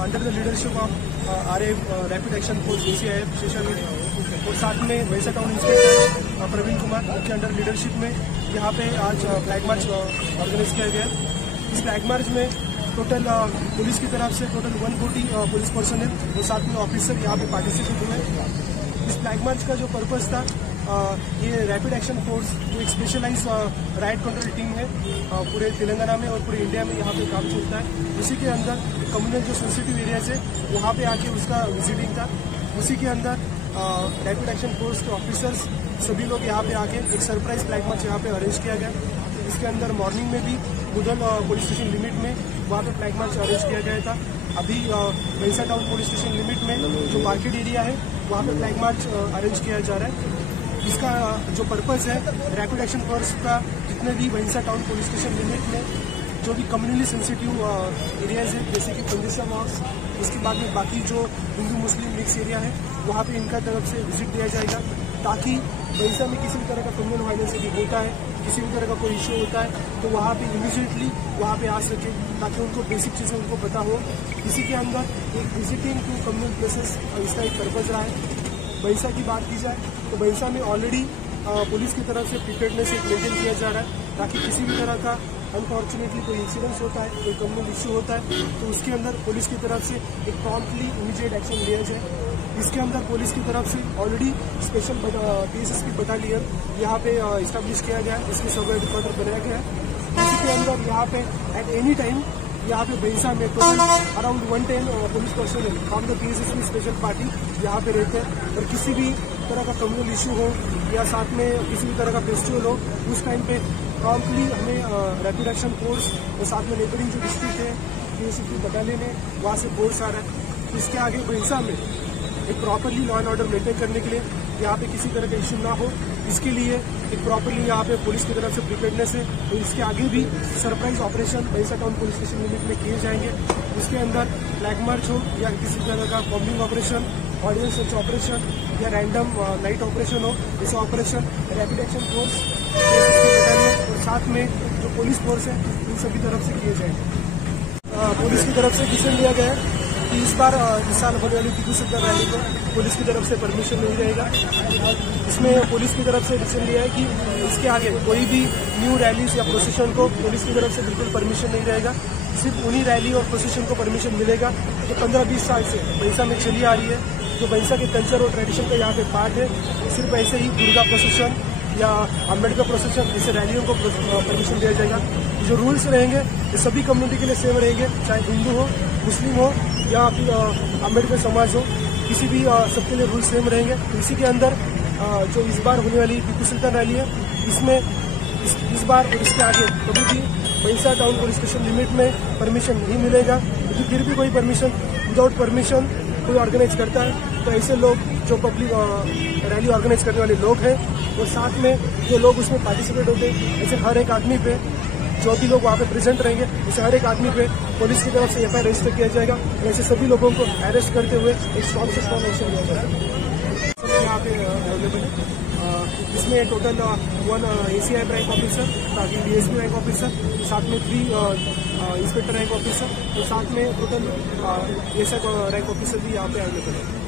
Under the leadership of RF rapid action force ACIF station में, और साथ में भैंसा टाउन इंस्पेक्टर प्रवीण कुमार के अंडर लीडरशिप में यहाँ पे आज फ्लैग मार्च ऑर्गेनाइज किया गया। इस फ्लैग मार्च में टोटल पुलिस की तरफ से टोटल 140 पुलिस पर्सनल और साथ में ऑफिसर यहाँ पे पार्टिसिपेट हुए। इस फ्लैग मार्च का जो पर्पस था, ये रैपिड एक्शन फोर्स जो एक स्पेशलाइज राइट कंट्रोल टीम है पूरे तेलंगाना में और पूरे इंडिया में यहाँ पे काम चलता है। उसी के अंदर कम्युनल जो सेंसिटिव एरियाज है वहाँ पे आके उसका विजिटिंग था। उसी के अंदर रैपिड एक्शन फोर्स के ऑफिसर्स सभी लोग यहाँ पे आके एक सरप्राइज फ्लैग मार्च यहाँ पे अरेंज किया गया। इसके अंदर मॉर्निंग में भी मुदल पुलिस स्टेशन लिमिट में वहाँ पे फ्लैग मार्च अरेंज किया गया था। अभी भैंसा टाउन पुलिस स्टेशन लिमिट में जो मार्केट एरिया है वहाँ पे फ्लैग मार्च अरेंज किया जा रहा है। इसका जो पर्पस है, रैपिड एक्शन फोर्स का जितने भी भैंसा टाउन पुलिस स्टेशन लिमिट में जो भी कम्युनली सेंसिटिव एरियाज है जैसे कि पंडिशा मॉक्स, इसके बाद में बाकी जो हिंदू मुस्लिम मिक्स एरिया है वहाँ पे इनका तरफ से विजिट दिया जाएगा, ताकि भैंसा में किसी भी तरह का कम्युनल वायलेंस यदि होता है, किसी भी तरह का कोई इशू होता है तो वहाँ पे इमीडिएटली वहाँ पे आ सके, ताकि उनको बेसिक चीज़ें उनको पता हो। इसी के अंदर एक विजिटिंग टू कम्युनल प्लेसेस इसका एक पर्पज रहा है। भैंसा की बात की जाए तो भैंसा में ऑलरेडी पुलिस की तरफ से प्रिपेयर्डनेस एक मेंटेन किया जा रहा है, ताकि किसी भी तरह का अनफॉर्चुनेटली कोई इंसिडेंस होता है, कोई कम्युनल इश्यू होता है तो उसके अंदर पुलिस की तरफ से एक प्रॉम्प्टली इमीडिएट एक्शन लिया जाए। इसके अंदर पुलिस की तरफ से ऑलरेडी स्पेशल PSSP बटालियन यहाँ पे इस्टेब्लिश किया गया है, इसके सब हेडक्वार्टर बनाया गया है। इसी के अंदर यहाँ पे एट एनी टाइम यहाँ पे भैंसा में total around 110 police personal from the PSSP special party यहाँ पे रहते हैं, और किसी भी तरह का कम्युनल इशू हो या साथ में किसी भी तरह का फेस्टिवल हो उस टाइम पे प्रॉम्प्टली हमें रैपिड एक्शन फोर्स और साथ में नेबरिंग जो डिस्ट्रिक्ट है PSSP बटालियन है वहाँ से फोर्स आ रहा है। इसके आगे भैंसा में एक properly law and order maintain करने के लिए यहाँ पे किसी तरह का इशू ना हो, इसके लिए एक प्रॉपरली यहाँ पे पुलिस की तरफ से प्रिपेयर्डनेस है। तो इसके आगे भी सरप्राइज ऑपरेशन भैंसा टाउन पुलिस स्टेशन लिमिट में किए जाएंगे। उसके अंदर फ्लैग मार्च हो या किसी तरह का bombing operation, audience search operation या रैंडम नाइट ऑपरेशन हो, इस ऑपरेशन रैपिड एक्शन फोर्स और साथ में जो पुलिस फोर्स है इन सभी तरफ से किए जाएंगे। पुलिस की तरफ से डिसीजन लिया गया है कि इस साल होने वाली टीपू सुल्तान रैली को पुलिस की तरफ से परमिशन नहीं रहेगा। इसमें पुलिस की तरफ से डिसीजन लिया है कि इसके आगे कोई भी न्यू रैलीज या प्रोसेशन को पुलिस की तरफ से बिल्कुल परमिशन नहीं रहेगा। सिर्फ उन्हीं रैली और प्रोसेशन को परमिशन मिलेगा जो 15-20 साल से भैंसा में चली आ रही है, जो भैंसा के कल्चर और ट्रेडिशन का यहाँ पे पार्ट है। सिर्फ ऐसे ही दुर्गा प्रोसेशन या अम्बेडकर प्रोसेशन ऐसे रैलियों को परमिशन दिया जाएगा। जो रूल्स रहेंगे ये सभी कम्युनिटी के लिए सेम रहेंगे, चाहे हिंदू हो, मुस्लिम हो या फिर अम्बेडकर समाज हो, किसी भी सबके लिए रूल सेम रहेंगे। तो इसी के अंदर जो इस बार होने वाली टीपू सुल्तान रैली है इसमें इस बार और इसके आगे कभी भी भैंसा टाउन पुलिस स्टेशन लिमिट में परमिशन नहीं मिलेगा। क्योंकि फिर भी कोई परमिशन विदाउट परमिशन कोई ऑर्गेनाइज करता है तो ऐसे लोग जो पब्लिक रैली ऑर्गेनाइज करने वाले लोग हैं और साथ में जो लोग उसमें पार्टिसिपेट होते हैं, ऐसे हर एक आदमी पे जो भी लोग वहाँ पे प्रेजेंट रहेंगे इसे हर एक आदमी पे पुलिस की तरफ से FIR रजिस्टर किया जाएगा। ऐसे सभी लोगों को अरेस्ट करते हुए एक स्ट्रॉन्ग से स्ट्रॉन्ग एक्शन लिया जाएगा। यहाँ पे अवेलेबल है, इसमें टोटल 1 ACIF रैंक ऑफिसर, ताकि DSP रैंक ऑफिसर, साथ में 3 इंस्पेक्टर रैंक ऑफिसर और साथ में टोटल ASF रैंक ऑफिसर भी यहाँ पे अवेलेबल है।